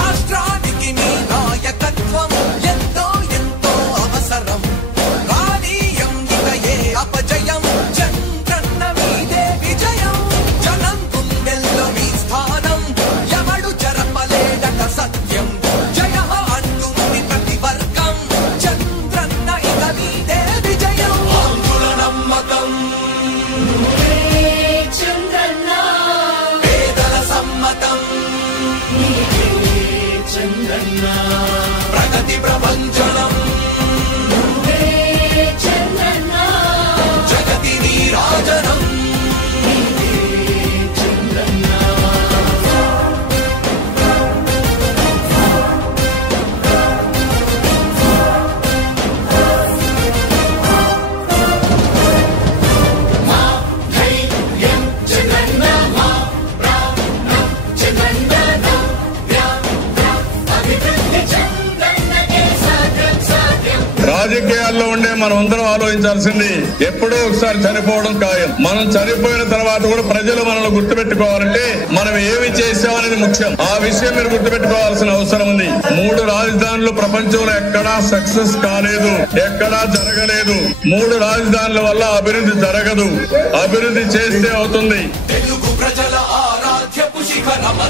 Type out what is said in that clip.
రాష్ట్రానికి నీ నాయకత్వం ఎంతో ఎంతో అవసరం. రానీయం ఇక ఏ అపజయం, చంద్రన్న మీదే విజయం. జనం గుండెల్లో మీ స్థానం, ఎవడు జరపలేడట సత్యం. జయ అంటుంది ప్రతి వర్గం, చంద్రన్న ఇక మీదే విజయం. ఆంధ్రుల నమ్మకం చంద్రన్న, పేదల సమ్మతం చంద్రన్న, ప్రగతి ప్రపంచనం చంద్రన్న, జగతి నీరాజనం చంద్రన్న. మా ధైర్యం చంద్రన్న, మా ప్రాణం చంద్రన్న, అభివృద్ధి చంద్రన్నకే సాధ్యం సాధ్యం. రాజకీయాల్లో ఉండే మనం అందరం ఆలోచించాల్సింది ఎప్పుడో ఒకసారి చనిపోవడం ఖాయం. మనం చనిపోయిన తర్వాత కూడా ప్రజలు మనల్ని గుర్తుపెట్టుకోవాలంటే మనం ఏమి చేశామనేది ముఖ్యం. ఆ విషయం మీరు గుర్తుపెట్టుకోవాల్సిన అవసరం ఉంది. 3 రాజధానులు ప్రపంచంలో ఎక్కడా సక్సెస్ కాలేదు, ఎక్కడా జరగలేదు. 3 రాజధానుల వల్ల అభివృద్ధి జరగదు. అభివృద్ధి చేస్తే అవుతుంది. తెలుగు ప్రజల ఆరాధ్యపు శిఖరమ